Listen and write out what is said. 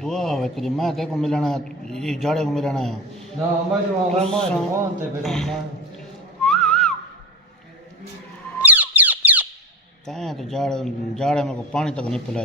दुआ होवे तुझे मैं तेरे को मिलना ये जाड़े को मिलना है ना मैं जो आवा मैं दुकान ते बैठा तैं तो जाड़े मेरे को पानी तक नहीं पिलाया।